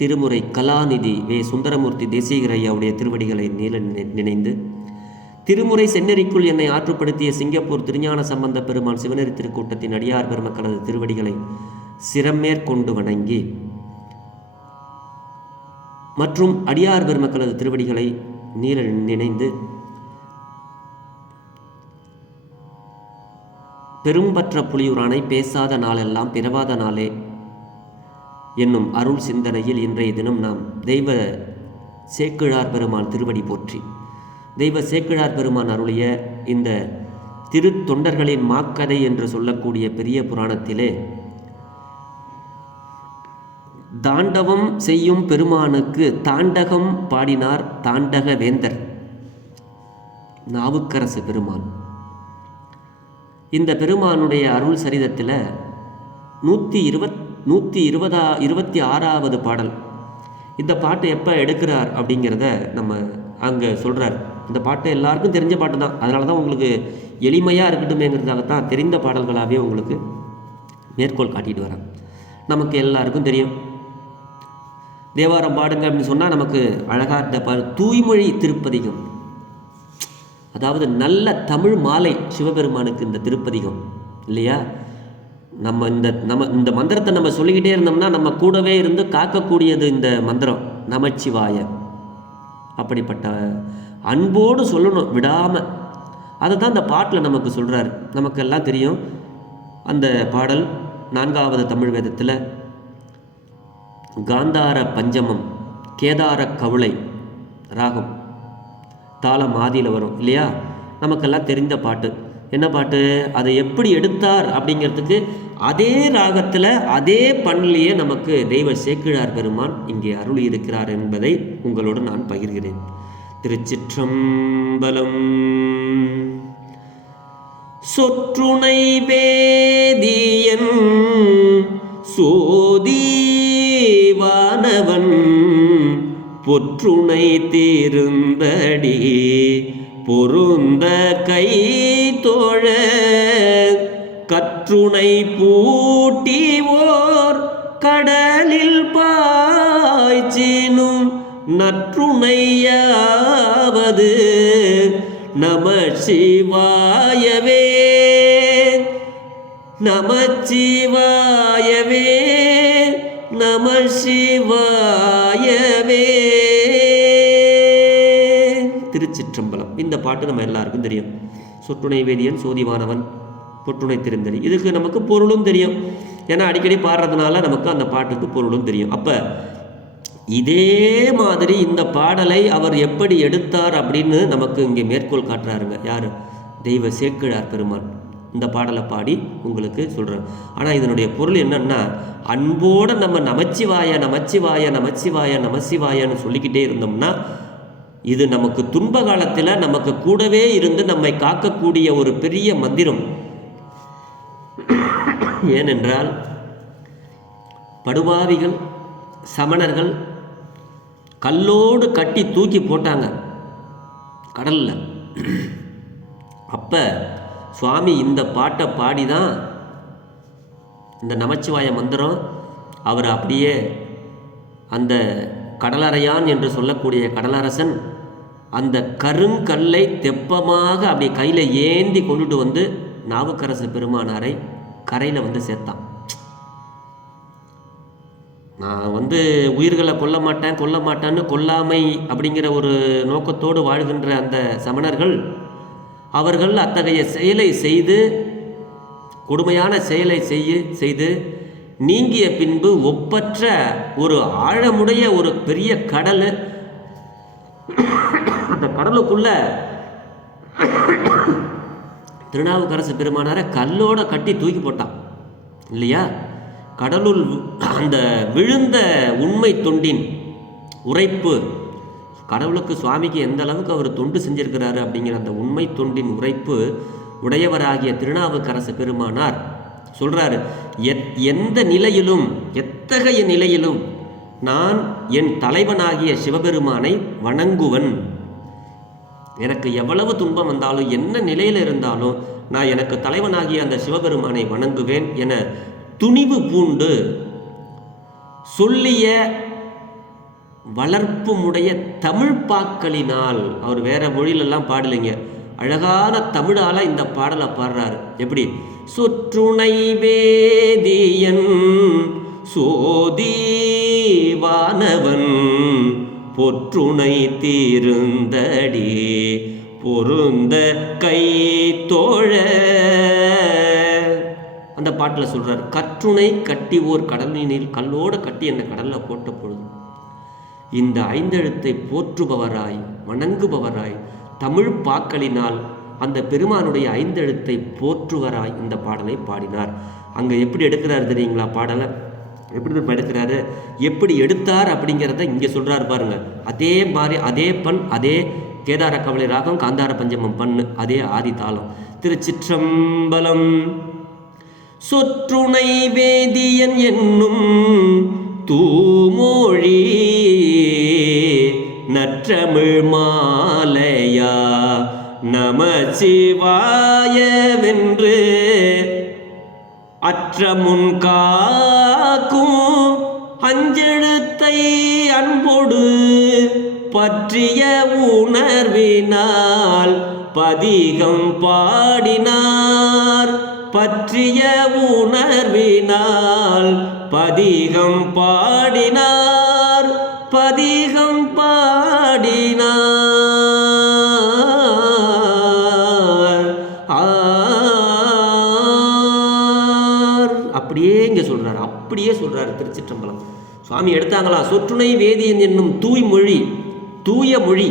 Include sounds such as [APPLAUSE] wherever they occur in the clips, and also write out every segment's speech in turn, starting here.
திருமுறை கலாநிதி வே. சுந்தரமூர்த்தி தேசிகர் திருவடிகளை நீல நினைந்து திருமுறை செந்நெறிக்குள் என்னை ஆற்றுப்படுத்திய சிங்கப்பூர் திருஞான சம்பந்த பெருமான் சிவநெறி திருக்கூட்டத்தின் அடியார் பெருமக்களது திருவடிகளை சிரமேற்கொண்டு வணங்கி மற்றும் அடியார் பெருமக்களது திருவடிகளை நீல நினைந்து பெரும்பற்ற புலியூரானை பேசாத நாளெல்லாம் பிறவாத நாளே என்னும் அருள் சிந்தனையில் இன்றைய தினம் நாம் தெய்வ சேக்கிழார் பெருமான் திருவடி போற்றி. தெய்வ சேக்கிழார் பெருமான் அருளிய இந்த திருத்தொண்டர்களின் மாக்கதை என்று சொல்லக்கூடிய பெரிய புராணத்திலே தாண்டவம் செய்யும் பெருமானுக்கு தாண்டகம் பாடினார் தாண்டக வேந்தர் நாவுக்கரசு பெருமான். இந்த பெருமானுடைய அருள் சரிதத்தில் நூற்றி இருபத் நூற்றி இருபதா இருபத்தி ஆறாவது பாடல். இந்த பாட்டை எப்போ எடுக்கிறார் அப்படிங்கிறத நம்ம அங்கே சொல்கிறார் இந்த பாட்டு எல்லாருக்கும் தெரிஞ்ச பாட்டு தான். அதனால தான் உங்களுக்கு எளிமையாக இருக்கட்டுமேங்கிறதுக்காகத்தான் தெரிந்த பாடல்களாகவே உங்களுக்கு மேற்கோள் காட்டிட்டு வரேன் நமக்கு எல்லாருக்கும் தெரியும். தேவாரம் பாடுங்க அப்படின்னு சொன்னால் நமக்கு அழகாக இந்த பா தூய்மொழி திருப்பதிகம். அதாவது நல்ல தமிழ் மாலை சிவபெருமானுக்கு இந்த திருப்பதிகம். இல்லையா? நம்ம இந்த நம்ம இந்த மந்திரத்தை நம்ம சொல்லிக்கிட்டே இருந்தோம்னா நம்ம கூடவே இருந்து காக்கக்கூடியது இந்த மந்திரம் நமச்சிவாய. அப்படிப்பட்ட அன்போடு சொல்லணும் விடாமல் அதை தான் இந்த பாட்டில் நமக்கு சொல்கிறாரு நமக்கெல்லாம் தெரியும். அந்த பாடல் நான்காவது தமிழ் வேதத்தில் காந்தார பஞ்சமம் கேதார கவுளை ராகம் தாளம் ஆதியில் வரும். இல்லையா? நமக்கெல்லாம் தெரிந்த பாட்டு. என்ன பாட்டு? அதை எப்படி எடுத்தார் அப்படிங்கிறதுக்கு அதே ராகத்தில் அதே பண்ணிலேயே நமக்கு தெய்வ சேக்கிழார் பெருமான் இங்கே அருள் இருக்கிறார் என்பதை உங்களோடு நான் பகிர்கிறேன். திருச்சிற்றம்பலம். சொற்றுணை வேதியன் சோதீவானவன் பொற்றுணை தீருந்தடி பொருந்த கை தோழ கற்றுணை பூட்டி ஓர் கடலில் பாய்ச்சினும் நற்றுணையாவது நம சிவாயவே. நமச்சிவாயவே நம சிவாயவே. திருச்சிற்றம்பலம். இந்த பாட்டு நம்ம எல்லாருக்கும் தெரியும். சொற்றுணை வேதியன் சோதிவானவன். புற்றுநோய் திருந்தலி இதுக்கு நமக்கு பொருளும் தெரியும். ஏன்னா அடிக்கடி பாடுறதுனால நமக்கு அந்த பாட்டுக்கு பொருளும் தெரியும். அப்போ இதே மாதிரி இந்த பாடலை அவர் எப்படி எடுத்தார் அப்படின்னு நமக்கு இங்கே மேற்கோள் காட்டுறாருங்க. யார்? தெய்வ சேக்கிழார் பெருமான். இந்த பாடலை பாடி உங்களுக்கு சொல்கிறேன் ஆனால் இதனுடைய பொருள் என்னன்னா அன்போடு நம்ம நமச்சிவாய நமச்சிவாய நமச்சிவாய நமசிவாயன்னு சொல்லிக்கிட்டே இருந்தோம்னா இது நமக்கு துன்ப காலத்தில் நமக்கு கூடவே இருந்து நம்மை காக்கக்கூடிய ஒரு பெரிய மந்திரம். ஏனென்றால் படுபாவிகள் சமணர்கள் கல்லோடு கட்டி தூக்கி போட்டாங்க கடலில். அப்போ சுவாமி இந்த பாட்டை பாடி தான் இந்த நமச்சிவாய மந்திரம் அவர் அப்படியே அந்த கடலறையான் என்று சொல்லக்கூடிய கடலரசன் அந்த கருங்கல்லை தெப்பமாக அப்படியே கையில் ஏந்தி கொண்டுட்டு வந்து நாவுக்கரசு பெருமானாரை கரையில் வந்து சேர்த்தான். நான் வந்து உயிர்களை கொல்ல மாட்டேன் கொல்ல மாட்டேன்னு கொல்லாமை அப்படிங்கிற ஒரு நோக்கத்தோடு வாழ்கின்ற அந்த சமணர்கள் அவர்கள் அத்தகைய செயலை செய்து கொடுமையான செயலை செய்ய செய்து நீங்கிய பின்பு ஒப்பற்ற ஒரு ஆழமுடைய ஒரு பெரிய கடல் அந்த கடலுக்குள்ள திருநாவுக்கரசு பெருமானாரை கல்லோட கட்டி தூக்கி போட்டான். இல்லையா? கடலுள் அந்த விழுந்த உண்மை தொண்டின் உரைப்பு கடவுளுக்கு சுவாமிக்கு எந்த அளவுக்கு அவர் தொண்டு செஞ்சிருக்கிறாரு அப்படிங்கிற அந்த உண்மை தொண்டின் உரைப்பு உடையவராகிய திருநாவுக்கரசு பெருமானார் சொல்றாரு எத் எந்த நிலையிலும் எத்தகைய நிலையிலும் நான் என் தலைவனாகிய சிவபெருமானை வணங்குவன். எனக்கு எவ்வளவு துன்பம் வந்தாலும் என்ன நிலையில் இருந்தாலும் நான் எனக்கு தலைவனாகிய அந்த சிவபெருமானை வணங்குவேன் என துணிவு பூண்டு சொல்லிய வளர்ப்புமுடைய தமிழ் பாக்களினால் அவர் வேற மொழியிலெல்லாம் பாடலைங்க அழகான தமிழால இந்த பாடலை பாடுறாரு. எப்படி? சுற்றுணை வேதியன் சோதீவானவன் பொற்றுணை தீருந்தடி பொருந்த கை தோழ. அந்த பாட்டில் சொல்கிறார் கற்றுணை கட்டி ஓர் கடலினில் கல்லோடு கட்டி என்னை கடலில் போட்ட பொழுது இந்த ஐந்தெழுத்தை போற்றுபவராய் வணங்குபவராய் தமிழ் பாக்களினால் அந்த பெருமானுடைய ஐந்தெழுத்தை போற்றுவராய் இந்த பாடலை பாடினார். அங்கே எப்படி எடுக்கிறார் தெரியுங்களா பாடலை? எப்படி தான் எடுக்கிறாரு எப்படி எடுத்தார் அப்படிங்கிறத இங்கே சொல்றாரு பாருங்க. அதே மாதிரி அதே பண் அதே கேதார கவலை ராகம் காந்தார பஞ்சமம் பண்ணு அதே ஆதி தாளம். திருச்சிற்றம்பலம் சொற்றுணை வேதியன் என்னும் தூமொழி நற்றமிழ் மாலையா நம சிவாயவென்று அற்றமுன் காக்கும் அஞ்செழுத்தை அன்போடு பற்றிய உணர்வினால் பதிகம் பாடினார். பற்றிய உணர்வினால் பதிகம் பாடினார். அப்படியே இங்கே சொல்கிறார் அப்படியே சொல்கிறார் திருச்சிற்றம்பலம். சுவாமி எடுத்தாங்களா? சொற்றுணை வேதியன் என்னும் தூய்மொழி தூய மொழி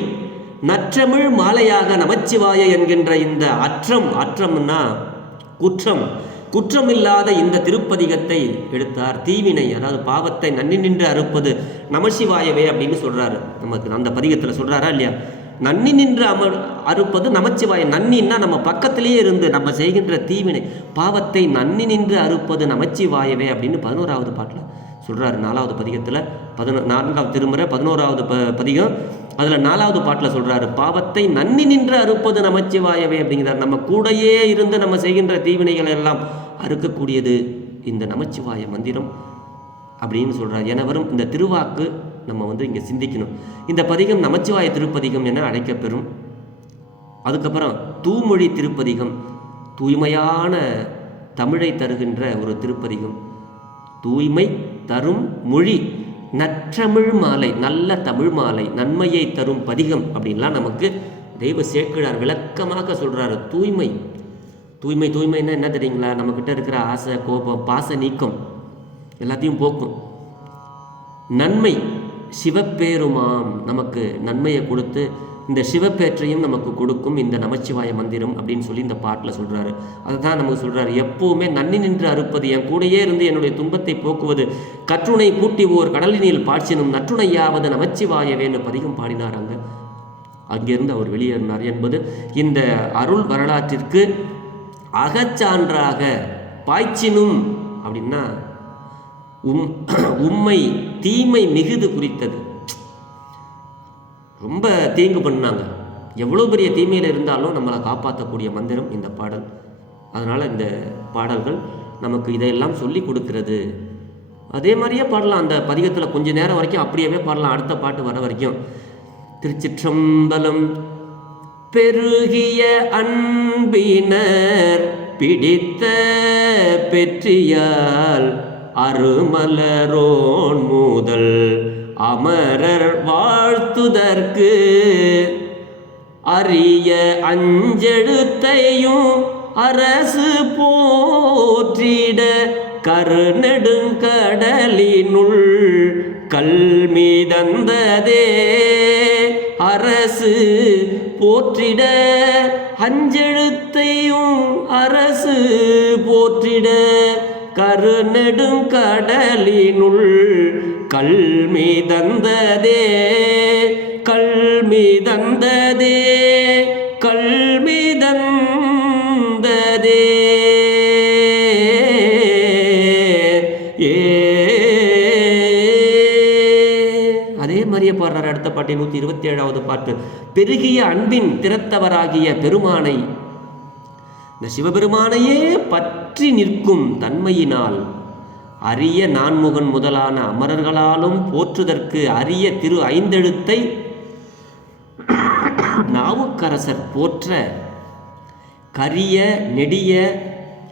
நற்றமிழ் மாலையாக நமச்சிவாய என்கின்ற இந்த அற்றம் அற்றம்னா குற்றம். குற்றமில்லாத இந்த திருப்பதிகத்தை எடுத்தார் தீவினை அதாவது பாவத்தை நன்னி நின்று அறுப்பது நமசிவாயவே அப்படின்னு சொல்கிறாரு நமக்கு அந்த பதிகத்தில் சொல்கிறாரா இல்லையா? நன்னி நின்று அமர் அறுப்பது நமச்சிவாய. நன்னின்னா நம்ம பக்கத்திலேயே இருந்து நம்ம செய்கின்ற தீவினை. பாவத்தை நன்னி நின்று அறுப்பது நமச்சிவாயவே அப்படின்னு பதினோராவது பாட்டில் சொல்கிறாரு நாலாவது பதிகத்தில் பதினோ நான்காவது திருமுறை பதினோராவது ப பதிகம். அதில் நாலாவது பாட்டில் சொல்கிறாரு பாவத்தை நன்னி நின்று அறுப்பது நமச்சிவாயவே அப்படிங்கிறார். நம்ம கூடையே இருந்து நம்ம செய்கின்ற தீவினைகள் எல்லாம் அறுக்கக்கூடியது இந்த நமச்சிவாய மந்திரம் அப்படின்னு சொல்கிறார் என வரும் இந்த திருவாக்கு நம்ம வந்து இங்கே சிந்திக்கணும். இந்த பதிகம் நமச்சிவாய திருப்பதிகம் என அழைக்கப்பெறும். அதுக்கப்புறம் தூமொழி திருப்பதிகம் தூய்மையான தமிழை தருகின்ற ஒரு திருப்பதிகம். தூய்மை தரும் மொழி நற்றமிழ் மாலை நல்ல தமிழ் மாலை நன்மையை தரும் பதிகம் அப்படின்லாம் நமக்கு தெய்வ சேக்கிழார் விளக்கமாக சொல்கிறாரு தூய்மை தூய்மை தூய்மைன்னா என்ன தெரியுங்களா? நம்மக்கிட்ட இருக்கிற ஆசை கோபம் பாச நீக்கம் எல்லாத்தையும் போக்கும். நன்மை சிவப்பேருமாம் நமக்கு நன்மையை கொடுத்து இந்த சிவப்பேற்றையும் நமக்கு கொடுக்கும் இந்த நமச்சிவாய மந்திரம் அப்படின்னு சொல்லி இந்த பாட்டில் சொல்கிறாரு அதை தான் நமக்கு சொல்கிறாரு எப்போவுமே நன்னி நின்று அறுப்பது என் கூடயே இருந்து என்னுடைய துன்பத்தை போக்குவது கற்றுணை பூட்டி ஓர் கடலினில் பாய்ச்சினும் நற்றுணையாவது நமச்சிவாயவேன்னு பதிகம் பாடினார் அங்கே. அங்கிருந்து அவர் வெளியேறினார் என்பது இந்த அருள் வரலாற்றிற்கு அகச்சான்றாக பாய்ச்சினும் அப்படின்னா உம் [CLEARS THROAT] உண்மை தீமை மிகுது குறித்தது. ரொம்ப தீங்கு பண்ணாங்க. எவ்வளோ பெரிய தீமையில் இருந்தாலும் நம்மளை காப்பாற்றக்கூடிய மந்திரம் இந்த பாடல். அதனால் இந்த பாடல்கள் நமக்கு இதையெல்லாம் சொல்லி கொடுக்கிறது. அதே மாதிரியே பாடலாம். அந்த பதிகத்தில் கொஞ்ச நேரம் வரைக்கும் அப்படியே பாடலாம். அடுத்த பாட்டு வர வரைக்கும். திருச்சிற்றம்பலம் பெருகிய அன்பினர் பிடித்த பெற்றியால் அருமலரோன் மூதல் அமரர் வாழ்த்துதற்கு. அரிய அஞ்செழுத்தையும் அரசு போற்றிட கருநெடுங்கடலினுள் கல்மீதந்ததே அரசு போற்றிட அஞ்செழுத்தையும் அரசு போற்றிட கருநெடுங்கடலினுள் கல் மீதந்ததே கல் மீதந்ததே கல் மீதந்ததே. அதே மாதிரியே பாடுறார் அடுத்த பாட்டை நூற்றி இருபத்தி ஏழாவது பாட்டு. பெருகிய அன்பின் திறத்தவராகிய பெருமானை இந்த சிவபெருமானையே பற்றி நிற்கும் தன்மையினால் அரிய நான்முகன் முதலான அமரர்களாலும் போற்றுதற்கு அரிய திரு ஐந்தெழுத்தை நாவுக்கரசர் போற்ற கரிய நெடிய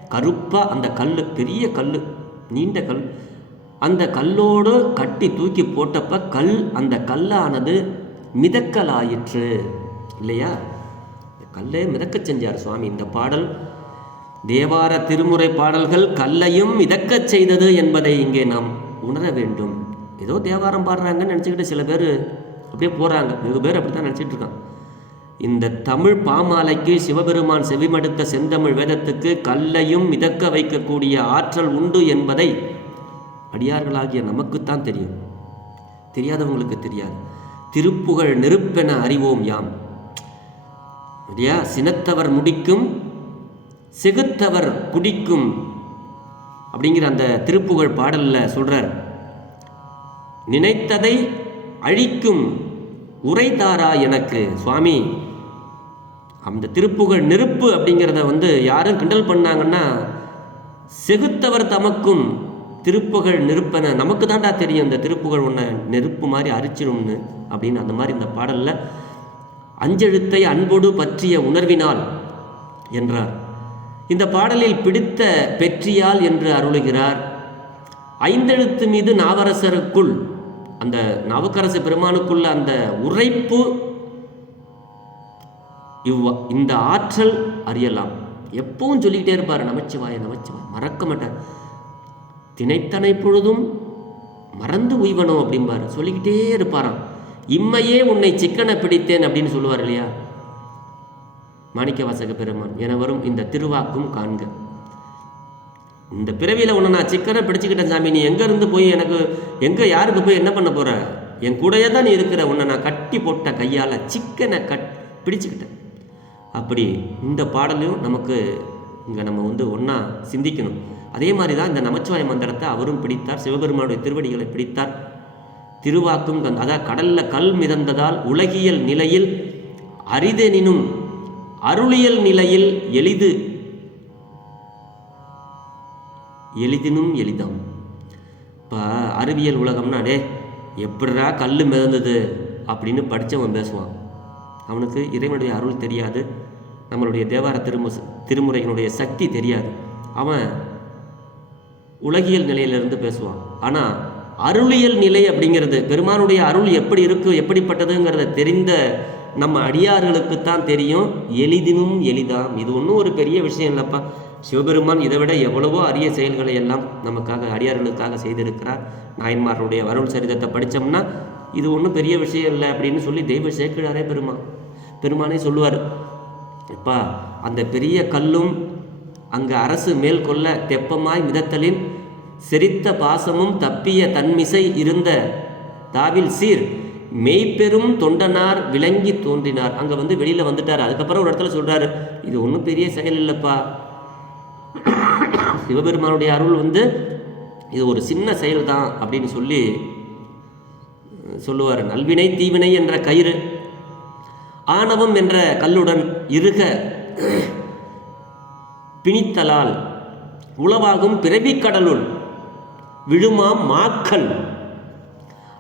கருப்பா அந்த கல் பெரிய கல் நீண்ட கல் அந்த கல்லோடு கட்டி தூக்கி போட்டப்ப கல் அந்த கல்லானது மிதக்கலாயிற்று இல்லையா? கல்லே மிதக்கச் செஞ்சார் சுவாமி. இந்த பாடல் தேவார திருமுறை பாடல்கள் கல்லையும் மிதக்கச் செய்தது என்பதை இங்கே நாம் உணர வேண்டும். ஏதோ தேவாரம் பாடுறாங்கன்னு நினச்சிக்கிட்டு சில பேர் அப்படியே போகிறாங்க வெகு பேர் அப்படி தான் நினச்சிட்டு இருக்கான் இந்த தமிழ் பாமாலைக்கு சிவபெருமான் செவிமடுத்த செந்தமிழ் வேதத்துக்கு கல்லையும் மிதக்க வைக்கக்கூடிய ஆற்றல் உண்டு என்பதை அடியார்களாகிய நமக்குத்தான் தெரியும். தெரியாதவங்களுக்கு தெரியாது. திருப்புகழ் நெருப்பென அறிவோம் யாம். இல்லையா சினத்தவர் முடிக்கும் செகுத்தவர் குடிக்கும் அப்படிங்கிற அந்த திருப்புகழ் பாடலில் சொல்கிறார் நினைத்ததை அழிக்கும் உரைதாரா எனக்கு சுவாமி? அந்த திருப்புகழ் நெருப்பு அப்படிங்கிறத வந்து யாரும் கிண்டல் பண்ணாங்கன்னா செகுத்தவர் தமக்கும் திருப்புகழ் நெருப்பன நமக்கு தாண்டா தெரியும் இந்த திருப்புகழ் ஒன்று நெருப்பு மாதிரி அரிச்சிடும்னு அப்படின்னு அந்த மாதிரி இந்த பாடலில் அஞ்செழுத்தை அன்போடு பற்றிய உணர்வினால் என்றார். இந்த பாடலில் பிடித்த பெற்றியால் என்று அருளுகிறார் ஐந்தெழுத்து மீது நாவரசருக்குள் அந்த நவக்கரச பெருமானுக்குள்ள அந்த உரைப்பு இவ்வ இந்த ஆற்றல் அறியலாம். எப்பவும் சொல்லிக்கிட்டே இருப்பார் நமச்சிவாய நமச்சிவாய மறக்க மாட்டார். தினைத்தனை பொழுதும் மறந்து உய்வனோ அப்படிம்பார். சொல்லிக்கிட்டே இருப்பாராம். இம்மையே உன்னை சிக்கனை பிடித்தேன் அப்படின்னு சொல்லுவார் இல்லையா? மாணிக்க வாசக பெருமான். என வரும் இந்த திருவாக்கும் காண்க. இந்த பிறவியில் உன்னை நான் சிக்கனை பிடிச்சிக்கிட்டேன் சாமி. நீ எங்கேருந்து போய் எனக்கு எங்கே யாருக்கு போய் என்ன பண்ண போகிற என் கூடயே தான் நீ இருக்கிற. உன்னை நான் கட்டி போட்ட கையால் சிக்கனை கட் பிடிச்சுக்கிட்டேன். அப்படி இந்த பாடலையும் நமக்கு இங்கே நம்ம வந்து ஒன்றா சிந்திக்கணும். அதே மாதிரி தான் இந்த நமச்சிவாய மந்திரத்தை அவரும் பிடித்தார். சிவபெருமானுடைய திருவடிகளை பிடித்தார். திருவாக்கும் கந்த அதாவது கடல்ல கல் மிதந்ததால் உலகியல் நிலையில் அரிதெனினும் அருளியல் நிலையில் எளிது எளிதினும் எளிதாம். இப்போ அறிவியல் உலகம்னா டே எப்படிரா கல் மிதந்தது? அப்படின்னு படித்தவன் பேசுவான். அவனுக்கு இறைவனுடைய அருள் தெரியாது நம்மளுடைய தேவார திருமு திருமுறைகளுடைய சக்தி தெரியாது. அவன் உலகியல் நிலையிலிருந்து பேசுவான். ஆனால் அருளியல் நிலை அப்படிங்கிறது பெருமானுடைய அருள் எப்படி இருக்கு எப்படிப்பட்டதுங்கிறத தெரிந்த நம்ம அடியார்களுக்குத்தான் தெரியும். எளிதினும் எளிதாம். இது ஒன்றும் ஒரு பெரிய விஷயம் இல்லைப்பா. சிவபெருமான் இதை விட எவ்வளவோ அரிய செயல்களை எல்லாம் நமக்காக அடியார்களுக்காக செய்திருக்கிறார். நாயன்மார்களுடைய அருள் சரிதத்தை படித்தோம்னா இது ஒன்றும் பெரிய விஷயம் இல்லை அப்படின்னு சொல்லி தெய்வ சேர்க்கிறாரே பெருமான். பெருமானே சொல்லுவார் அப்பா அந்த பெரிய கல்லும் அங்கு அரசு மேற்கொள்ள தெப்பமாய் மிதத்தலின் செரித்த பாசமும் தப்பிய தன்மிசை இருந்த தாவில் சீர் மெய்ப்பெரும் தொண்டனார் விளங்கி தோன்றினார். அங்கே வந்து வெளியில் வந்துட்டார். அதுக்கப்புறம் ஒரு இடத்துல சொல்கிறாரு இது ஒன்றும் பெரிய செயல் இல்லைப்பா. [COUGHS] சிவபெருமானுடைய அருள் வந்து இது ஒரு சின்ன செயல் தான் அப்படின்னு சொல்லி சொல்லுவார். நல்வினை தீவினை என்ற கயிறு ஆணவம் என்ற கல்லுடன் இருக பிணித்தலால் உளவாகும் பிறவிக் கடலுள் விழுமாம் மாக்கல்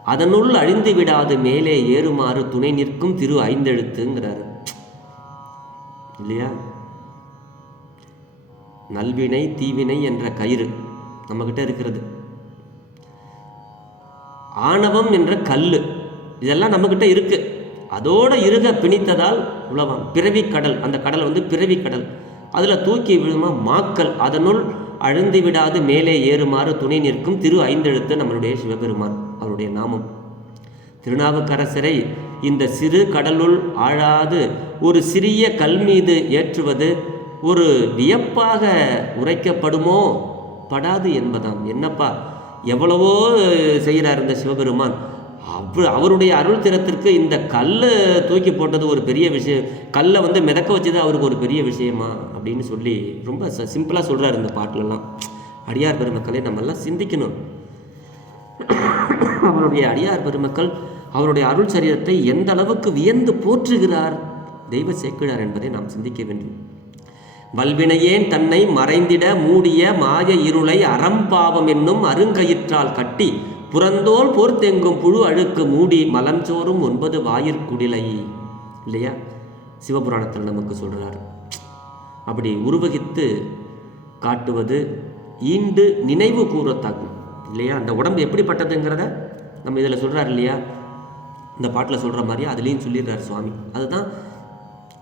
அதனுள் அழிந்து விடாது மேலே ஏறுமாறு துணை நிற்கும் திரு ஐந்தெழுத்துங்கிறாரு. இல்லையா? நல்வினை தீவினை என்ற கயிறு நம்மக்கிட்ட இருக்கிறது. ஆணவம் என்ற கல்லு இதெல்லாம் நம்மக்கிட்ட இருக்கு. அதோட இருக பிணித்ததால் உலகம் பிறவி கடல் அந்த கடல் வந்து பிறவி கடல். அதில் தூக்கி விழுமா மாக்கல் அதனுள் அழுந்து விடாது மேலே ஏறுமாறு துணை நிற்கும் திரு ஐந்தெழுத்து நம்மளுடைய சிவபெருமான் அவருடைய நாமம். திருநாவுக்கரசரை இந்த சிறு கடலுள் ஆழாது ஒரு சிறிய கல் மீது ஏற்றுவது ஒரு வியப்பாக உரைக்கப்படுமோ? படாது என்பதாம். என்னப்பா? எவ்வளவோ செய்கிறார் இந்த சிவபெருமான். அவ அவருடைய அருள் திறத்திற்கு இந்த கல்லை தூக்கி போட்டது ஒரு பெரிய விஷயம். கல்லை வந்து மிதக்க வச்சது அவருக்கு ஒரு பெரிய விஷயமா? அப்படின்னு சொல்லி ரொம்ப சிம்பிளாக சொல்கிறார் இந்த பாட்டிலெல்லாம் அடியார் பெருமக்களை நம்மெல்லாம் சிந்திக்கணும். [CLEARS THROAT] அவருடைய அடியார் பெருமக்கள் அவருடைய அருள் சரீரத்தை எந்த அளவுக்கு வியந்து போற்றுகிறார் தெய்வ சேக்கிழார் என்பதை நாம் சிந்திக்க வேண்டும். வல்வினையேன் தன்னை மறைந்திட மூடிய மாய இருளை அறம்பாவம் என்னும் அருங்கயிற்றால் கட்டி புறந்தோல் போர்த்தெங்கும் புழு அழுக்கு மூடி மலஞ்சோறும் ஒன்பது வாயிற்குடிலை இல்லையா? சிவபுராணத்தில் நமக்கு சொல்கிறார் அப்படி உருவகித்து காட்டுவது ஈண்டு நினைவு கூறத்தாக்கும் இல்லையா? அந்த உடம்பு எப்படிப்பட்டதுங்கிறத நம்ம இதில் சொல்கிறார் இல்லையா? இந்த பாட்டில் சொல்கிற மாதிரி அதுலேயும் சொல்லிடுறார் சுவாமி. அதுதான்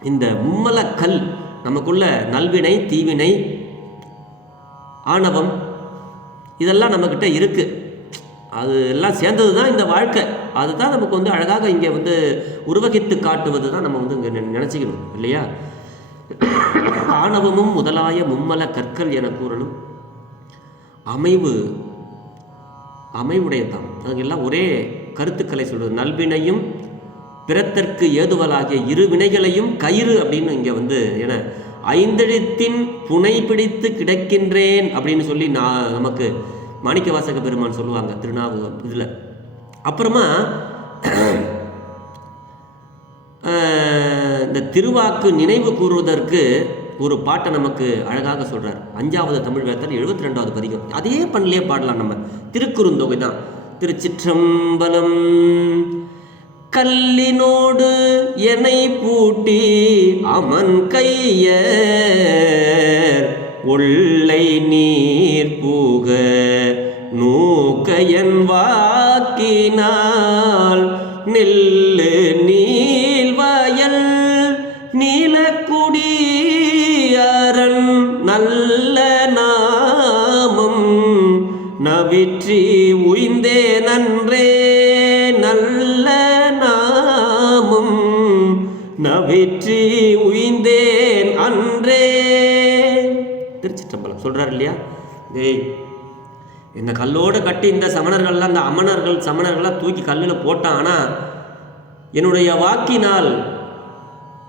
இந்த மும்மல கல் நமக்குள்ள நல்வினை தீவினை ஆணவம் இதெல்லாம் நம்மக்கிட்ட இருக்குது அது எல்லாம் சேர்ந்தது தான் இந்த வாழ்க்கை. அதுதான் நமக்கு வந்து அழகாக இங்கே வந்து உருவகித்து காட்டுவது தான் நம்ம வந்து இங்கே நினச்சிக்கணும் இல்லையா? ஆணவமும் முதலாய மும்மல கற்கள் என கூறணும். அமைவு அமைவுடையதான் அதெல்லாம் ஒரே கருத்துக்களை சொல்வது. நல்வினையும் பிறத்தற்கு ஏதுவலாகிய இரு வினைகளையும் கயிறு அப்படின்னு இங்கே வந்து என ஐந்தெழுத்தின் புனை பிடித்து கிடக்கின்றேன் அப்படின்னு சொல்லி நான் நமக்கு மாணிக்க வாசக பெருமான் சொல்லுவாங்க திருநாவு இதில். அப்புறமா இந்த திருவாக்கு நினைவு கூறுவதற்கு ஒரு பாட்டை நமக்கு அழகாக சொல்றார். அஞ்சாவது தமிழ் வேத்தல் எழுபத்தி ரெண்டாவது பதிகம். அதே பண்ணிலே பாடலாம் நம்ம. திருக்குறுந்தொகை தான். திருச்சிற்றம்பலம் கல்லினோடு எனை பூட்டி அமன் கையர் உள்ளை நீர் பூக நூக்கையன் வாக்கினால் நெல்லு நீள்வயல் நீலக்குடியரன் நல்ல நாமம். நவிற்றி உய்ந்தே நன்றே நல்ல நாமம். நவிற்றி உய்ந்தேன் அன்றே. திருச்சிற்றம்பலம் சொல்றாரு இல்லையா? டேய் இந்த கல்லோடு கட்டி இந்த சமணர்கள்லாம் இந்த அமணர்கள் சமணர்கள்லாம் தூக்கி கல்லில் போட்டான் என்னுடைய வாக்கினால்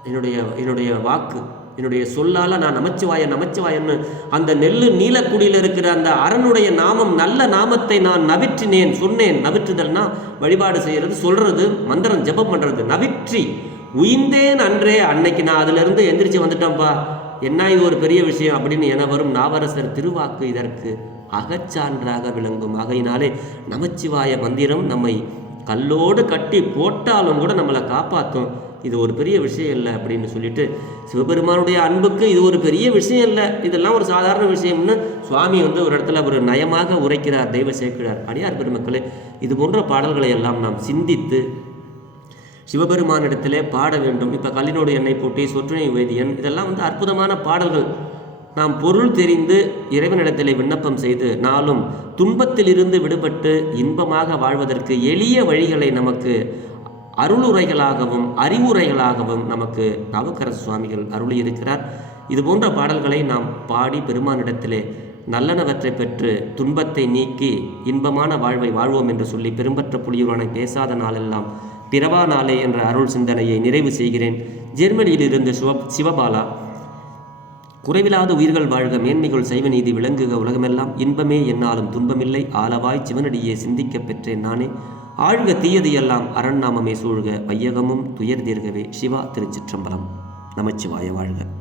என்னுடைய என்னுடைய வாக்கு என்னுடைய சொல்லால் நான் நமச்சிவாயன் நமச்சிவாயன்னு அந்த நெல்லு நீலக்குடியில் இருக்கிற அந்த அரணுடைய நாமம் நல்ல நாமத்தை நான் நவிற்றினேன் சொன்னேன். நவிற்றுதல்னா வழிபாடு செய்கிறது சொல்கிறது மந்திரம் ஜெபம் பண்ணுறது நவிற்றி உயிந்தேன் அன்றே அன்னைக்கு நான் அதிலிருந்து எந்திரிச்சு வந்துட்டேன்ப்பா என்ன இது ஒரு பெரிய விஷயம் அப்படின்னு என வரும் நாவரசர் திருவாக்கு இதற்கு. அகச்சான்றாக விளங்கும். ஆகையினாலே நமச்சிவாய மந்திரம் நம்மை கல்லோடு கட்டி போட்டாலும் கூட நம்மளை காப்பாற்றும். இது ஒரு பெரிய விஷயம் இல்லை அப்படின்னு சொல்லிட்டு சிவபெருமானுடைய அன்புக்கு இது ஒரு பெரிய விஷயம் இல்லை. இதெல்லாம் ஒரு சாதாரண விஷயம்னு சுவாமி வந்து ஒரு இடத்துல ஒரு நயமாக உரைக்கிறார் தெய்வ சேர்க்கிறார் அடியார் பெருமக்களே இது போன்ற பாடல்களை எல்லாம் நாம் சிந்தித்து சிவபெருமானிடத்திலே பாட வேண்டும். இப்போ கல்லினோடு எண்ணெய் போட்டி சொற்றுணை வேதியன் இதெல்லாம் வந்து அற்புதமான பாடல்கள். நாம் பொருள் தெரிந்து இறைவனிடத்திலே விண்ணப்பம் செய்து நாளும் துன்பத்திலிருந்து விடுபட்டு இன்பமாக வாழ்வதற்கு எளிய வழிகளை நமக்கு அருளுரைகளாகவும் அறிவுரைகளாகவும் நமக்கு நாவுக்கரசு சுவாமிகள் அருளியிருக்கிறார். இது போன்ற பாடல்களை நாம் பாடி பெருமானிடத்திலே நல்லனவற்றை பெற்று துன்பத்தை நீக்கி இன்பமான வாழ்வை வாழ்வோம் என்று சொல்லி பெரும்பற்ற புலியுரானை பேசாத நாளெல்லாம் பிறவா நாளே என்ற அருள் சிந்தனையை நிறைவு செய்கிறேன். ஜெர்மனியிலிருந்து சிவ சிவபாலா குறைவில்லாத உயிர்கள் வாழ்க மேன்மைகள் சைவ நீதி விளங்குக உலகமெல்லாம் இன்பமே என்னாலும் துன்பமில்லை ஆலவாய் சிவனடியே சிந்திக்கப் பெற்றேன் நானே. ஆழ்க தீயது எல்லாம் அரண்நாமமே சூழ்க வையகமும் துயர் தீர்கவே சிவா திருச்சிற்றம்பலம். நமச்சிவாய வாழ்க.